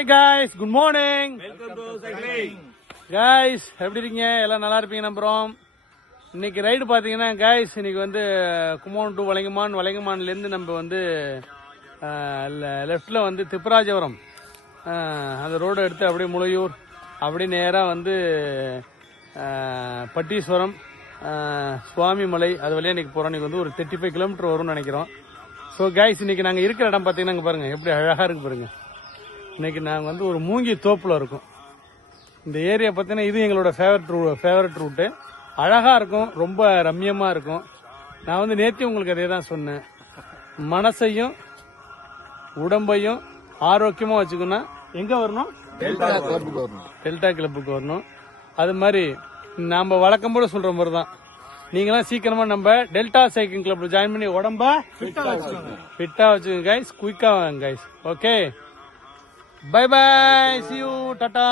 Hi guys, good morning. Welcome to cycling. Guys, எப்படி இருக்கீங்க? எல்லாம் நல்லா இருப்பீங்க நம்புறோம். இன்னைக்கு ரைடு பாத்தீங்கன்னா guys, இன்னைக்கு வந்து குமோன் டு வளைங்கமான்ல இருந்து நம்ம வந்து லெஃப்ட்ல வந்து திப்பராஜபுரம் அந்த ரோடு எடுத்து அப்படியே முளையூர் அப்படியே நேரா வந்து பட்டீஸ்வரம் சுவாமி மலை அது வழியா இன்னைக்கு போறோம். இன்னைக்கு வந்து ஒரு 35 கிலோமீட்டர் வரும்னு நினைக்கிறோம். ஸோ கைஸ் இன்னைக்கு நாங்கள் இருக்கிற இடம் பார்த்தீங்கன்னா பாருங்க எப்படி அழகா இருக்கு பாருங்க. இன்னைக்கு நாங்கள் வந்து ஒரு மூங்கி தோப்புல இருக்கோம். இந்த ஏரியா பார்த்தீங்கன்னா இது எங்களோட ஃபேவரட் ரூட்டு. அழகா இருக்கும், ரொம்ப ரம்யமா இருக்கும். நான் வந்து நேற்று உங்களுக்கு அதே தான் சொன்னேன். மனசையும் உடம்பையும் ஆரோக்கியமா வச்சுக்கணும். எங்க வரணும்? டெல்டா கிளப்புக்கு வரணும். அது மாதிரி நாம வழக்கம் போல சொல்ற மாதிரி தான் நீங்களாம் சீக்கிரமா நம்ம டெல்டா சைக்கிள் கிளப்ல ஜாயின் பண்ணி உடம்ப ஃபிட்டா வச்சுக்கோங்க கைஸ். குயிக்கா வாங்க guys. Okay, bye bye, see you, Tata.